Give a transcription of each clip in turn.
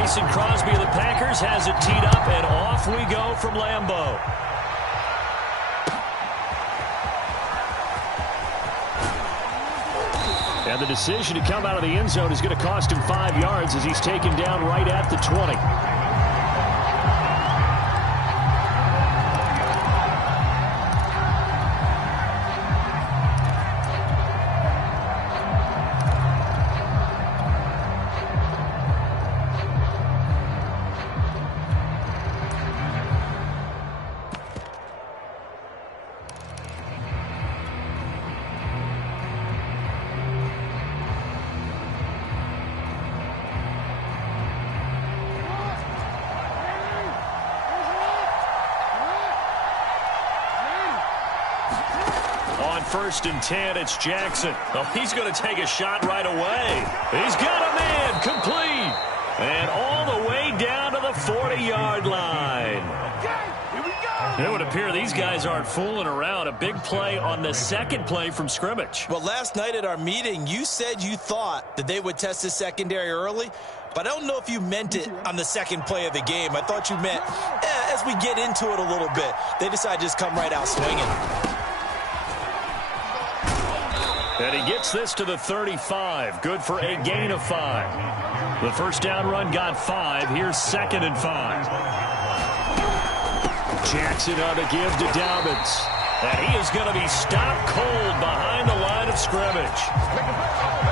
Mason Crosby of the Packers has it teed up, and off we go from Lambeau. And the decision to come out of the end zone is going to cost him 5 yards as he's taken down right at the 20. First and 10, it's Jackson. Oh, he's going to take a shot right away. He's got a man, complete. And all the way down to the 40-yard line. Okay, here we go. It would appear these guys aren't fooling around. A big play on the second play from scrimmage. Well, last night at our meeting, you said you thought that they would test the secondary early, but I don't know if you meant it on the second play of the game. I thought you meant, as we get into it a little bit, they decided to just come right out swinging. And he gets this to the 35. Good for a gain of 5. The first down run got 5. Here's 2nd and 5. Jackson on a give to Dobbins. And he is going to be stopped cold behind the line of scrimmage.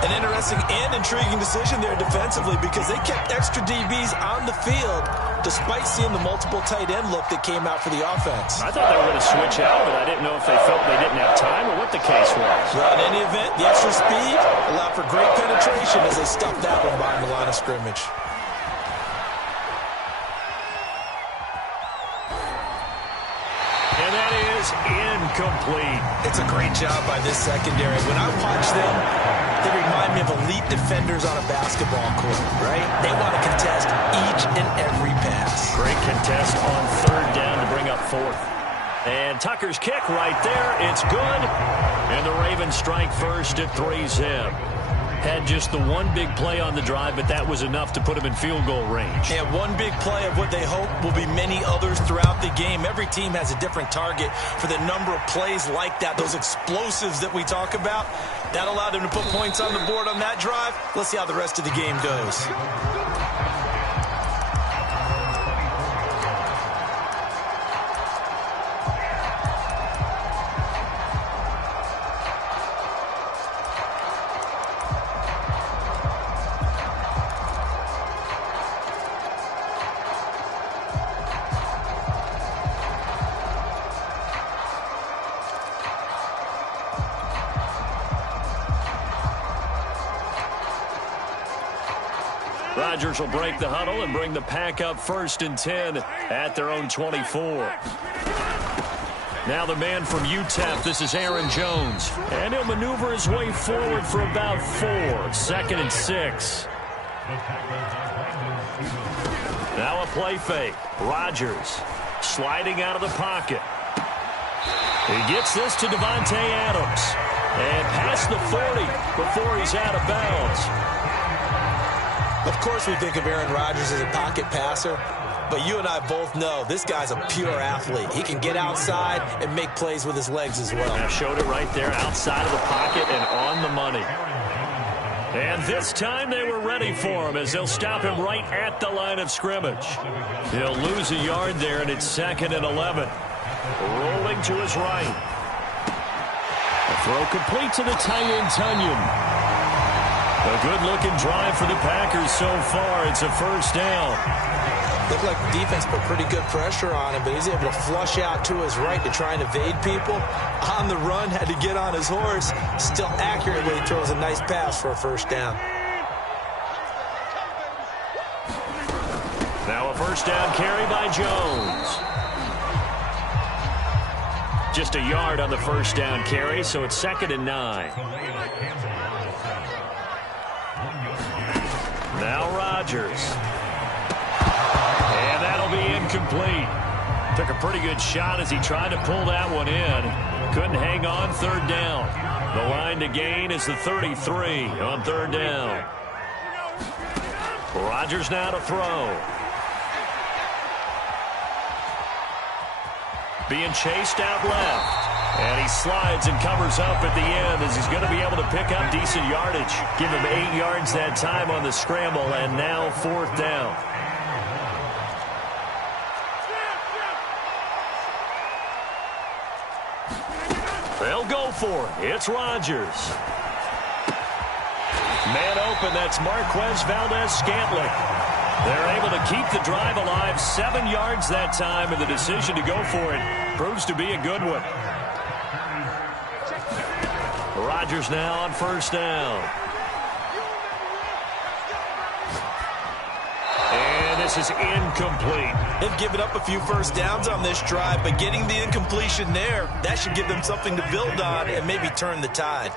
An interesting and intriguing decision there defensively because they kept extra DBs on the field despite seeing the multiple tight end look that came out for the offense. I thought they were going to switch out, but I didn't know if they felt they didn't have time or what the case was. Well, in any event, the extra speed allowed for great penetration as they stuffed that one behind the line of scrimmage. And that is incomplete. It's a great job by this secondary. When I watch them, they remind me of elite defenders on a basketball court, right? They want to contest each and every pass. Great contest on 3rd down to bring up 4th. And Tucker's kick right there. It's good. And the Ravens strike first at 3-zip. Had just the one big play on the drive, but that was enough to put him in field goal range. And one big play of what they hope will be many others throughout the game. Every team has a different target for the number of plays like that, those explosives that we talk about. That allowed them to put points on the board on that drive. Let's see how the rest of the game goes. Rodgers will break the huddle and bring the pack up 1st and 10 at their own 24. Now the man from UTEP, this is Aaron Jones. And he'll maneuver his way forward for about 4. 2nd and 6. Now a play fake. Rodgers sliding out of the pocket. He gets this to Devontae Adams. And past the 40 before he's out of bounds. Of course we think of Aaron Rodgers as a pocket passer, but you and I both know this guy's a pure athlete. He can get outside and make plays with his legs as well. I showed it right there outside of the pocket and on the money. And this time they were ready for him as they'll stop him right at the line of scrimmage. He'll lose a yard there, and it's 2nd and 11. Rolling to his right. The throw complete to the tight end, Tunyon. A good-looking drive for the Packers so far. It's a 1st down. Looked like the defense put pretty good pressure on him, but he's able to flush out to his right to try and evade people. On the run, had to get on his horse. Still accurately throws a nice pass for a 1st down. Now a 1st down carry by Jones. Just a yard on the 1st down carry, so it's 2nd and 9. Now Rodgers. And that'll be incomplete. Took a pretty good shot as he tried to pull that one in. Couldn't hang on 3rd down. The line to gain is the 33 on 3rd down. Rodgers now to throw. Being chased out left. And he slides and covers up at the end as he's going to be able to pick up decent yardage. Give him 8 yards that time on the scramble, and now 4th down. They'll go for it. It's Rodgers. Man open, that's Marquez Valdez-Scantling. They're able to keep the drive alive, 7 yards that time, and the decision to go for it proves to be a good one. Rodgers now on 1st down. And this is incomplete. They've given up a few first downs on this drive, but getting the incompletion there, that should give them something to build on and maybe turn the tide.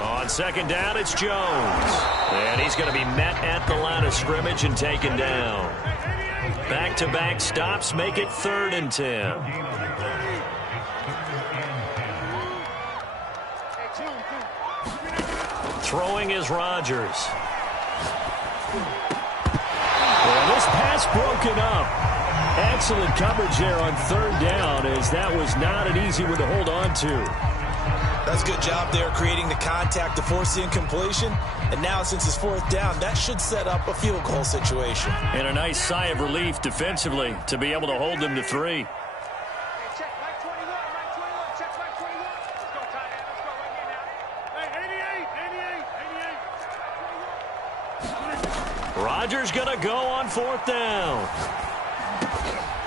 On 2nd down, it's Jones. And he's going to be met at the line of scrimmage and taken down. Back-to-back stops make it 3rd and 10. Throwing is Rodgers. Well, this pass broken up. Excellent coverage there on 3rd down, as that was not an easy one to hold on to. That's a good job there creating the contact to force the incompletion. And now since it's 4th down, that should set up a field goal situation. And a nice sigh of relief defensively to be able to hold them to 3. Rodgers going to go on 4th down.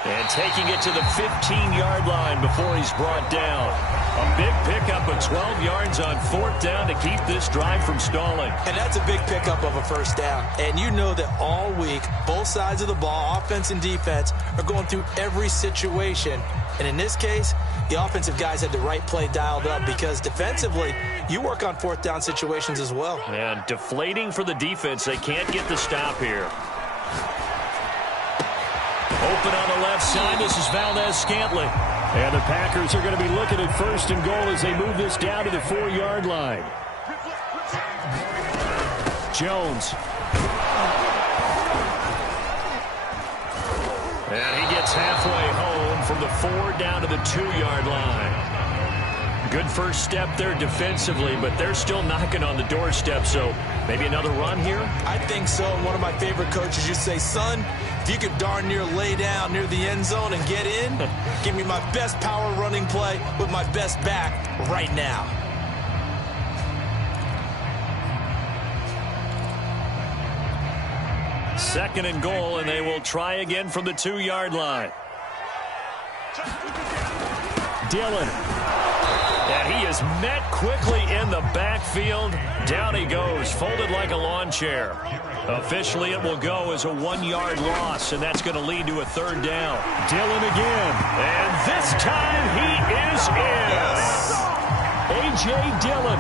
And taking it to the 15-yard line before he's brought down. A big pickup of 12 yards on 4th down to keep this drive from stalling. And that's a big pickup of a 1st down. And you know that all week, both sides of the ball, offense and defense, are going through every situation. And in this case, the offensive guys had the right play dialed up because defensively, you work on 4th down situations as well. And deflating for the defense. They can't get the stop here. Open on the left side. This is Valdez-Scantling. And the Packers are going to be looking at 1st and goal as they move this down to the 4-yard line. Jones. And he gets halfway home from the 4 down to the 2-yard line. Good first step there defensively, but they're still knocking on the doorstep, so maybe another run here? I think so. One of my favorite coaches used to say, son, if you could darn near lay down near the end zone and get in, give me my best power running play with my best back right now. Second and goal, and they will try again from the 2-yard line. Dillon. And he is met quickly in the backfield. Down he goes, folded like a lawn chair. Officially, it will go as a 1-yard loss, and that's going to lead to a 3rd down. Dillon again. And this time he is in. A.J. Dillon,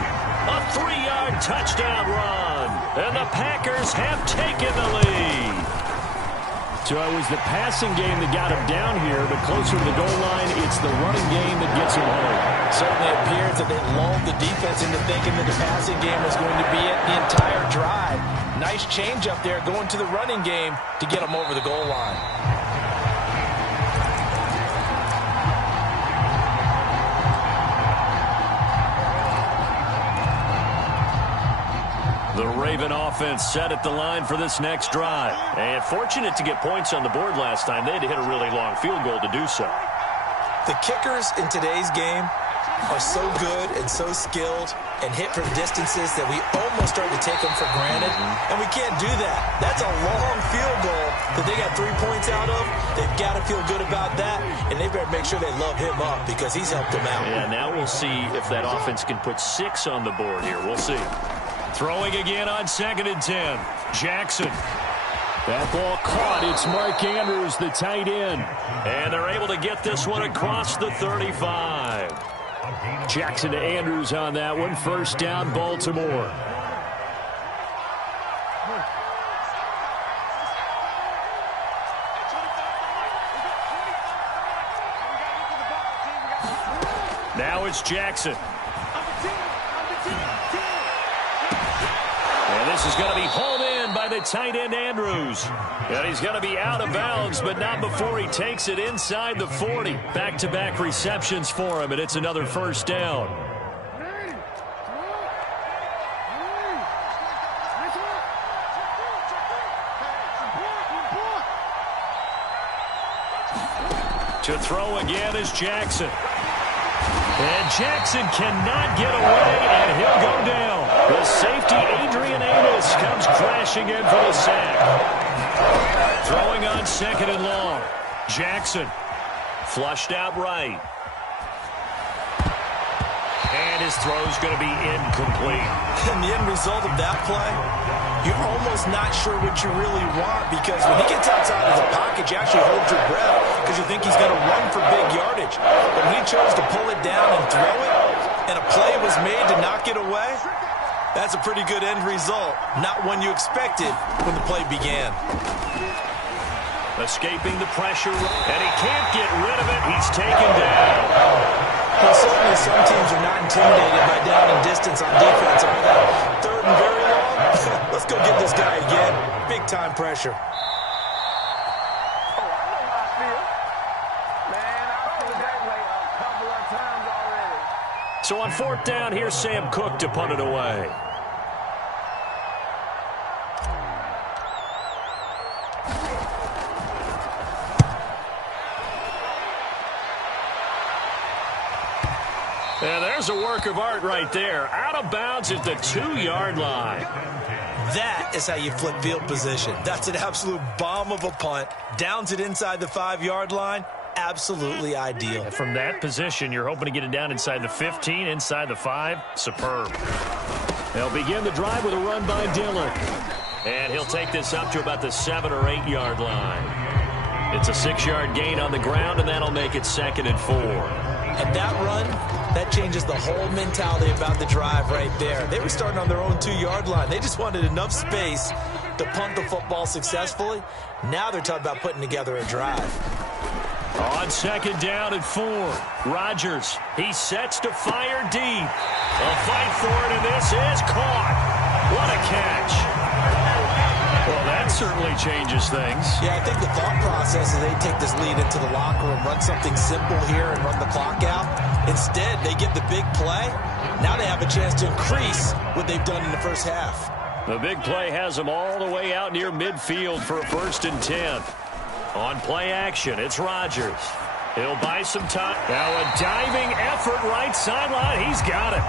a 3-yard touchdown run. And the Packers have taken the lead. So it was the passing game that got him down here, but closer to the goal line, it's the running game that gets him home. Certainly appears that they lulled the defense into thinking that the passing game was going to be it the entire drive. Nice change up there going to the running game to get them over the goal line. The Raven offense set at the line for this next drive. And fortunate to get points on the board last time. They had to hit a really long field goal to do so. The kickers in today's game are so good and so skilled and hit from distances that we almost start to take them for granted. And we can't do that. That's a long field goal that they got 3 points out of. They've got to feel good about that. And they better make sure they love him up because he's helped them out. Yeah, now we'll see if that offense can put 6 on the board here. We'll see. Throwing again on 2nd and 10. Jackson. That ball caught. It's Mark Andrews, the tight end. And they're able to get this one across the 35. Jackson to Andrews on that one. 1st down, Baltimore. Now it's Jackson. And this is going to be hauled in by the tight end, Andrews. And he's going to be out of bounds, but not before he takes it inside the 40. Back-to-back receptions for him, and it's another first down. To throw again is Jackson. And Jackson cannot get away, and he'll go down. The safety, Adrian Amos, comes crashing in for the sack. Throwing on 2nd and long. Jackson flushed out right. And his throw's going to be incomplete. And the end result of that play, you're almost not sure what you really want, because when he gets outside of the pocket, you actually hold your breath because you think he's going to run for big yardage. But when he chose to pull it down and throw it, and a play was made to knock it away, that's a pretty good end result. Not one you expected when the play began. Escaping the pressure, and he can't get rid of it. He's taken down. Well, certainly some teams are not intimidated by down and distance on defense, are they? 3rd and very long? Let's go get this guy again. Big-time pressure. Oh, I know how I feel. Man, I feel that way a couple of times already. So on 4th down, here's Sam Cook to punt it away. And there's a work of art right there. Out of bounds at the 2-yard line. That is how you flip field position. That's an absolute bomb of a punt. Downs it inside the 5-yard line. Absolutely ideal. And from that position, you're hoping to get it down inside the 15, inside the 5. Superb. They'll begin the drive with a run by Dillon. And he'll take this up to about the 7 or 8 yard line. It's a 6-yard gain on the ground, and that'll make it 2nd and 4. And that run, that changes the whole mentality about the drive right there. They were starting on their own 2-yard line. They just wanted enough space to punt the football successfully. Now they're talking about putting together a drive. On 2nd down and 4, Rodgers, he sets to fire deep. A fight for it, and this is caught. What a catch. Well, that certainly changes things. Yeah, I think the thought process is they take this lead into the locker room, run something simple here and run the clock out. Instead, they get the big play. Now they have a chance to increase what they've done in the first half. The big play has them all the way out near midfield for a 1st and 10. On play action, it's Rodgers. He'll buy some time. Now a diving effort right sideline. He's got it.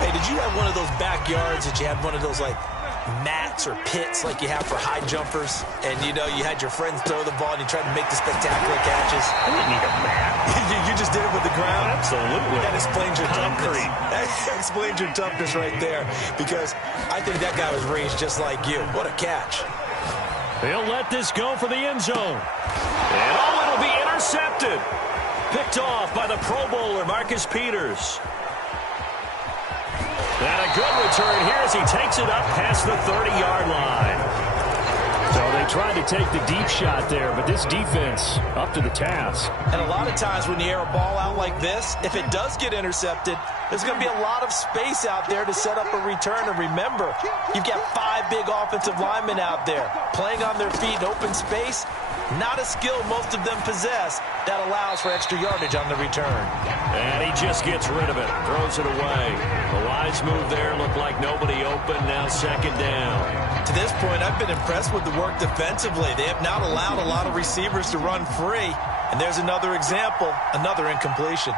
Hey, did you have one of those backyards that you had one of those, like, mats or pits like you have for high jumpers, and you know you had your friends throw the ball and you tried to make the spectacular catches? I didn't need a mat. you just did it with the ground? Absolutely. That explains your toughness. Concrete. That explains your toughness right there, because I think that guy was raised just like you. What a catch. He'll let this go for the end zone. And it'll be intercepted. Picked off by the Pro Bowler, Marcus Peters. And a good return here as he takes it up past the 30-yard line. So they tried to take the deep shot there, but this defense up to the task. And a lot of times when you air a ball out like this, if it does get intercepted, there's going to be a lot of space out there to set up a return. And remember, you've got 5 big offensive linemen out there playing on their feet in open space. Not a skill most of them possess that allows for extra yardage on the return. And he just gets rid of it, throws it away. A wise move there, looked like nobody open, now 2nd down. To this point, I've been impressed with the work defensively. They have not allowed a lot of receivers to run free. And there's another example, another incompletion.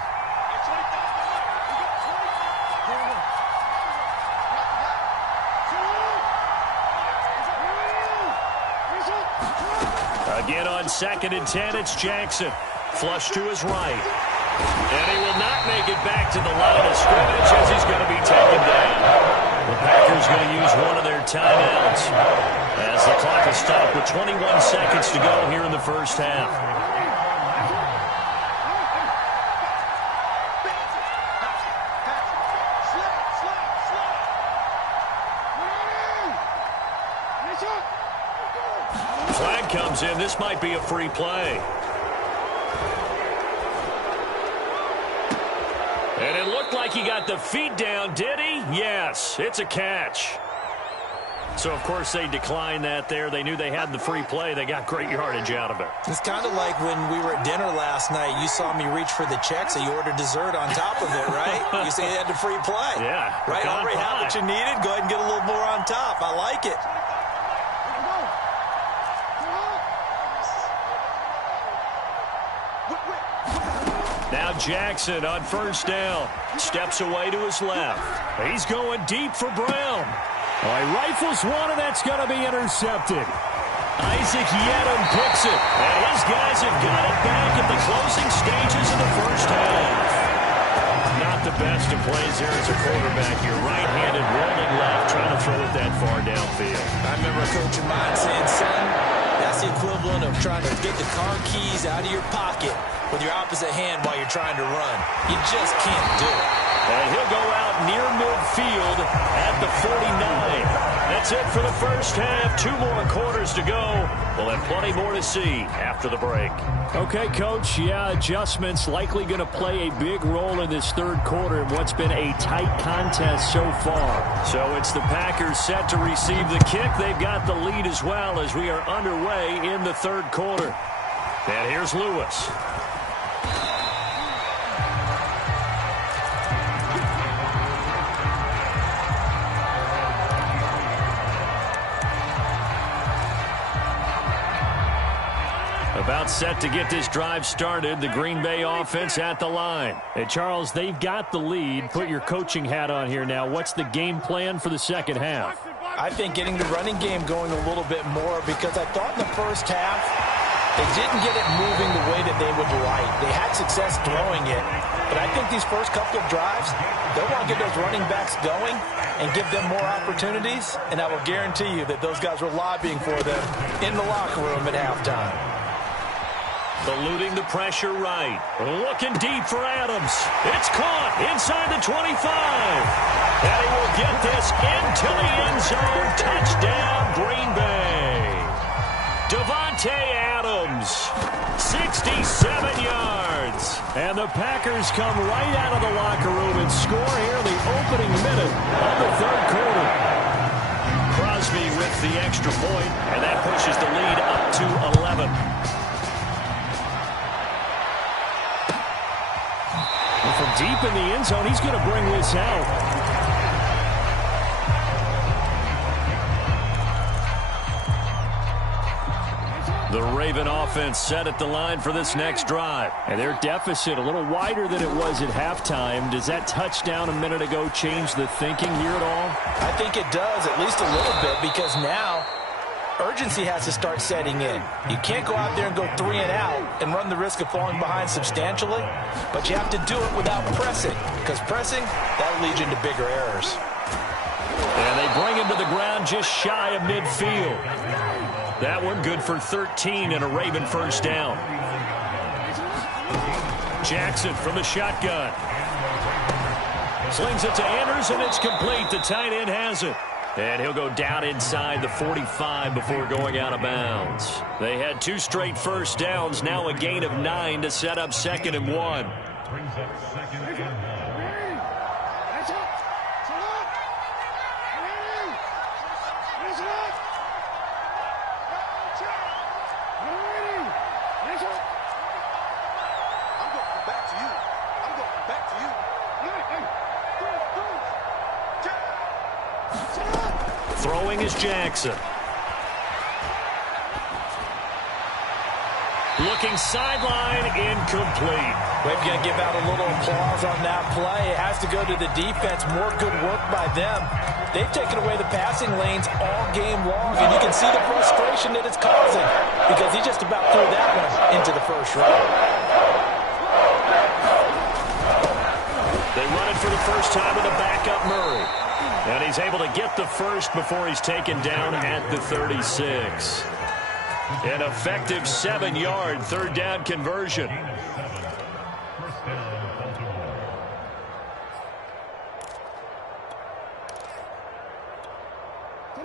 Again on 2nd and 10, it's Jackson. Flush to his right. And he will not make it back to the line of scrimmage as he's going to be taken down. The Packers going to use one of their timeouts as the clock is stopped with 21 seconds to go here in the first half. Flag comes in. This might be a free play. And it looked like he got the feet down, did he? Yes, it's a catch. So, of course, they declined that there. They knew they had the free play. They got great yardage out of it. It's kind of like when we were at dinner last night. You saw me reach for the check, so you ordered dessert on top of it, right? You say you had the free play. Yeah. Right? Already had what you needed. Go ahead and get a little more on top. I like it. Now Jackson on first down. Steps away to his left. He's going deep for Brown. Oh, he rifles one, and that's going to be intercepted. Isaac Yedem picks it. And his guys have got it back at the closing stages of the first half. Not the best of plays there as a quarterback. You're right-handed, rolling left, trying to throw it that far downfield. I remember a coach of mine saying, son, that's the equivalent of trying to get the car keys out of your pocket with your opposite hand while you're trying to run. You just can't do it. And he'll go out near midfield at the 49. That's it for the first half. 2 more quarters to go. We'll have plenty more to see after the break. Okay, Coach. Yeah, adjustments likely going to play a big role in this third quarter in what's been a tight contest so far. So it's the Packers set to receive the kick. They've got the lead as well as we are underway in the third quarter. And here's Lewis. About set to get this drive started. The Green Bay offense at the line. Hey, Charles, they've got the lead. Put your coaching hat on here now. What's the game plan for the second half? I think getting the running game going a little bit more because I thought in the first half they didn't get it moving the way that they would like. They had success throwing it, but I think these first couple of drives, they'll want to get those running backs going and give them more opportunities, and I will guarantee you that those guys were lobbying for them in the locker room at halftime. Eluding the pressure right. Looking deep for Adams. It's caught inside the 25. And he will get this into the end zone. Touchdown, Green Bay. Davante Adams, 67 yards. And the Packers come right out of the locker room and score here in the opening minute of the third quarter. Crosby with the extra point, and that pushes the lead up to 11. From deep in the end zone, he's going to bring this out. The Raven offense set at the line for this next drive. And their deficit a little wider than it was at halftime. Does that touchdown a minute ago change the thinking here at all? I think it does, at least a little bit, because now urgency has to start setting in. You can't go out there and go 3 and out and run the risk of falling behind substantially, but you have to do it without pressing, because pressing, that'll lead you into bigger errors. And they bring him to the ground just shy of midfield. That one good for 13 and a Raven first down. Jackson from the shotgun. Slings it to Anders, and it's complete. The tight end has it. And he'll go down inside the 45 before going out of bounds. They had 2 straight first downs, now a gain of 9 to set up 2nd and 1. Throwing is Jackson. Looking sideline, incomplete. We're going to give out a little applause on that play. It has to go to the defense. More good work by them. They've taken away the passing lanes all game long, and you can see the frustration that it's causing because he just about threw that one into the first round. They run it for the first time with a backup Murray. And he's able to get the first before he's taken down at the 36. An effective 7-yard third down conversion.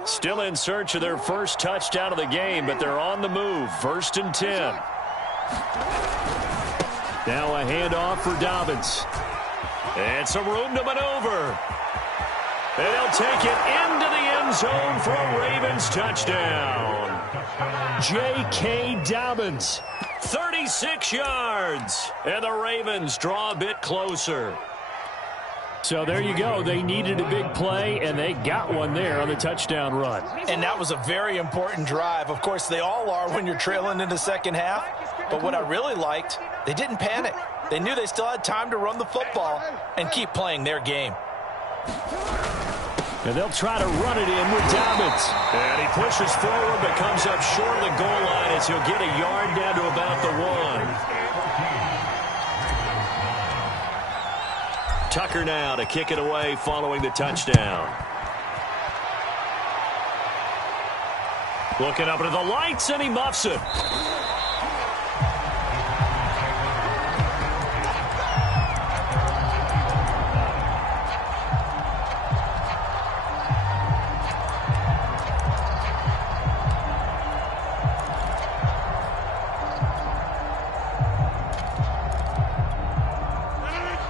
Still in search of their first touchdown of the game, but they're on the move. 1st and 10. Now a handoff for Dobbins. And some room to maneuver. And he'll take it into the end zone for a Ravens touchdown. J.K. Dobbins, 36 yards. And the Ravens draw a bit closer. So there you go. They needed a big play, and they got one there on the touchdown run. And that was a very important drive. Of course, they all are when you're trailing in the second half. But what I really liked, they didn't panic. They knew they still had time to run the football and keep playing their game. And they'll try to run it in with Dobbins. And he pushes forward but comes up short of the goal line as he'll get a yard down to about the 1. Tucker now to kick it away following the touchdown. Looking up into the lights, and he muffs it.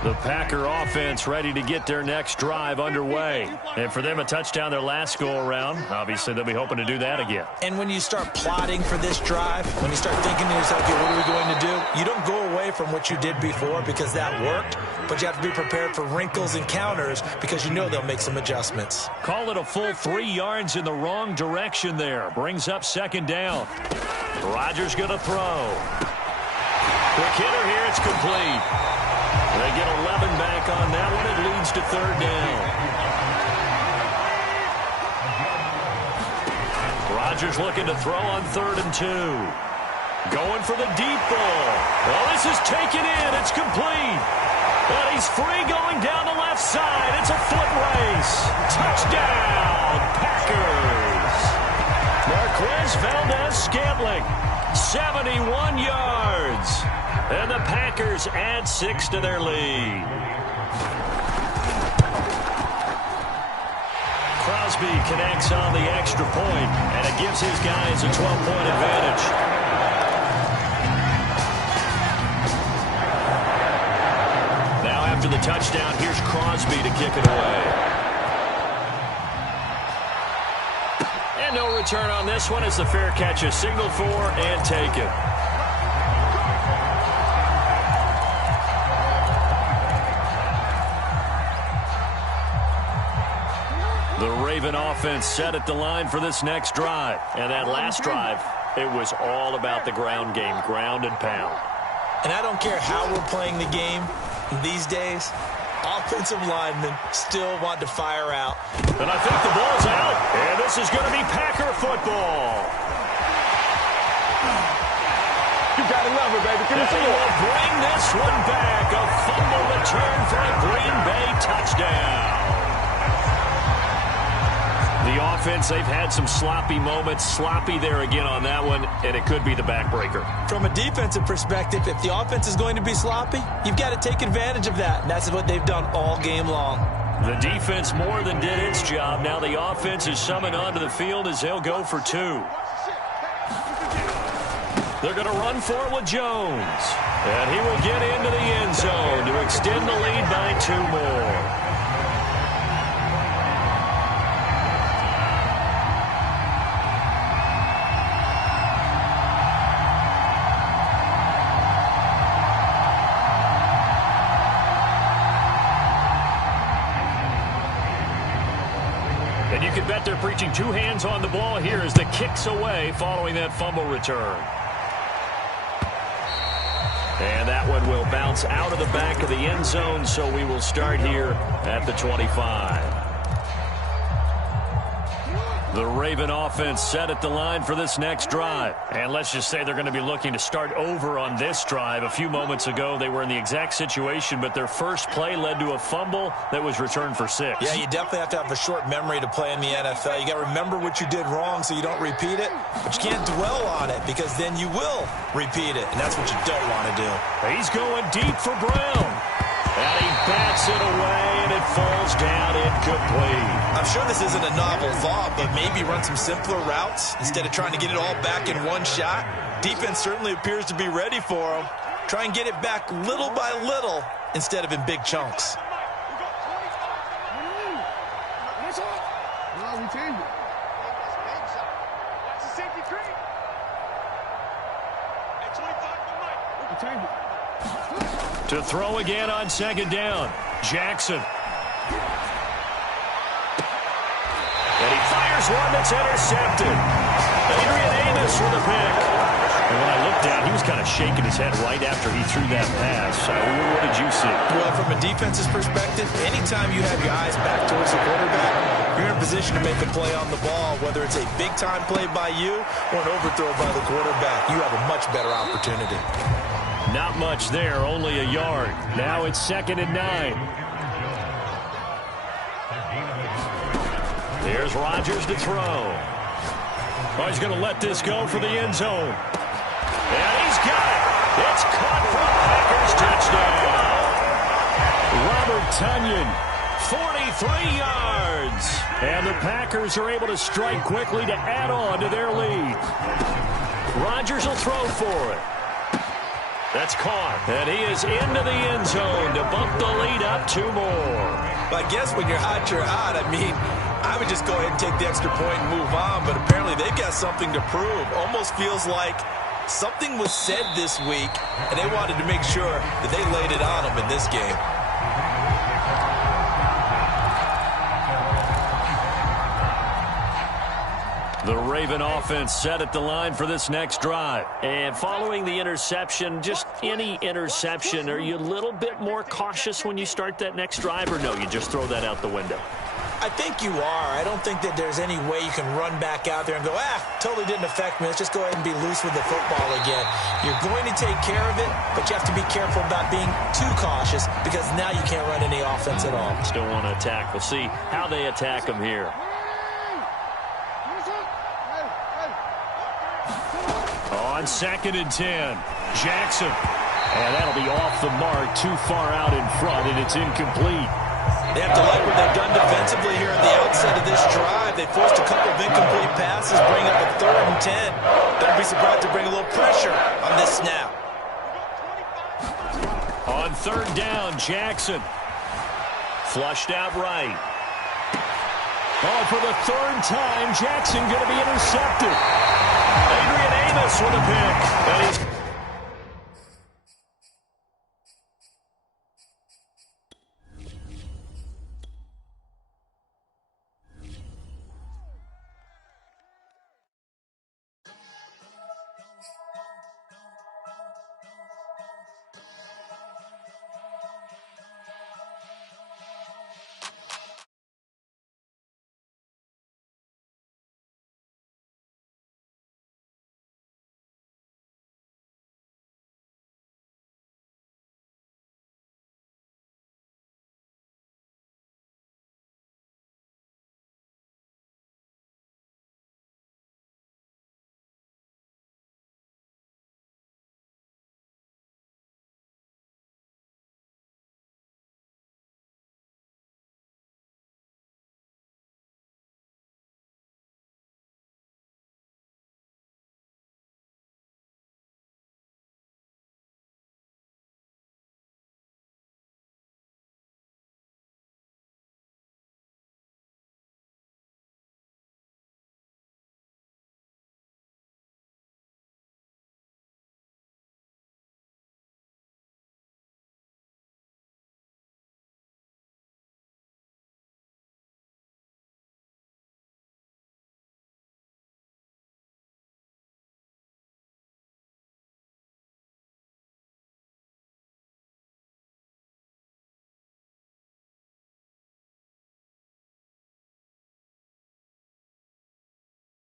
The Packer offense ready to get their next drive underway. And for them, a touchdown their last go-around. Obviously, they'll be hoping to do that again. And when you start plotting for this drive, when you start thinking to yourself, okay, what are we going to do? You don't go away from what you did before because that worked, but you have to be prepared for wrinkles and counters because you know they'll make some adjustments. Call it a full 3 yards in the wrong direction there. Brings up second down. Rodgers going to throw. Quick hitter here. It's complete. They get 11 back on that one. It leads to third down. Rodgers looking to throw on 3rd and 2. Going for the deep ball. Well, this is taken in. It's complete. And he's free going down the left side. It's a foot race. Touchdown, Packers. Marquez Valdez-Scantling, 71 yards. And the Packers add 6 to their lead. Crosby connects on the extra point, and it gives his guys a 12-point advantage. Now after the touchdown, here's Crosby to kick it away. And no return on this one as the fair catch is signaled for and taken. The Raven offense set at the line for this next drive. And that last drive, it was all about the ground game, ground and pound. And I don't care how we're playing the game these days, offensive linemen still want to fire out. And I think the ball's out. And this is going to be Packer football. You gotta love it, baby. Give me some more. Will bring this one back. A fumble return for a Green Bay touchdown. The offense, they've had some sloppy moments. Sloppy there again on that one, and it could be the backbreaker. From a defensive perspective, if the offense is going to be sloppy, you've got to take advantage of that. And that's what they've done all game long. The defense more than did its job. Now the offense is summoned onto the field as they'll go for 2. They're going to run for it with Jones. And he will get into the end zone to extend the lead by 2 more. And you can bet they're preaching 2 hands on the ball here as the kick's away following that fumble return. And that one will bounce out of the back of the end zone, so we will start here at the 25. The Raven offense set at the line for this next drive. And let's just say they're going to be looking to start over on this drive. A few moments ago, they were in the exact situation, but their first play led to a fumble that was returned for 6. Yeah, you definitely have to have a short memory to play in the NFL. You got to remember what you did wrong so you don't repeat it, but you can't dwell on it because then you will repeat it, and that's what you don't want to do. He's going deep for Brown. And he bats it away, and it falls down incomplete. I'm sure this isn't a novel thought, but maybe run some simpler routes instead of trying to get it all back in one shot. Defense certainly appears to be ready for him. Try and get it back little by little instead of in big chunks. To throw again on second down, Jackson. And he fires one that's intercepted. Adrian Amos with a pick. And when I looked down, he was kind of shaking his head right after he threw that pass. What did you see? Well, from a defense's perspective, anytime you have your eyes back towards the quarterback, you're in a position to make a play on the ball, whether it's a big-time play by you or an overthrow by the quarterback. You have a much better opportunity. Not much there, only a yard. Now it's 2nd and 9. Here's Rodgers to throw. Oh, he's going to let this go for the end zone. And he's got it. It's caught for a Packers touchdown. Robert Tonyan, 43 yards. And the Packers are able to strike quickly to add on to their lead. Rodgers will throw for it. That's caught. And he is into the end zone to bump the lead up 2 more. But I guess when you're hot, you're hot. I mean, I would just go ahead and take the extra point and move on, but apparently they've got something to prove. Almost feels like something was said this week, and they wanted to make sure that they laid it on them in this game. The Raven offense set at the line for this next drive. And following the interception, just any interception, are you a little bit more cautious when you start that next drive, or no, you just throw that out the window? I think you are. I don't think that there's any way you can run back out there and go, totally didn't affect me. Let's just go ahead and be loose with the football again. You're going to take care of it, but you have to be careful about being too cautious because now you can't run any offense at all. Still want to attack. We'll see how they attack them here. On 2nd and 10, Jackson. And that'll be off the mark, too far out in front, and it's incomplete. They have to like what they've done defensively here at the outset of this drive. They forced a couple of incomplete passes, bring up a 3rd and 10. Don't be surprised to bring a little pressure on this snap. On 3rd down, Jackson. Flushed out right. Oh, for the 3rd time, Jackson going to be intercepted. Adrian Amos with a pick. And he's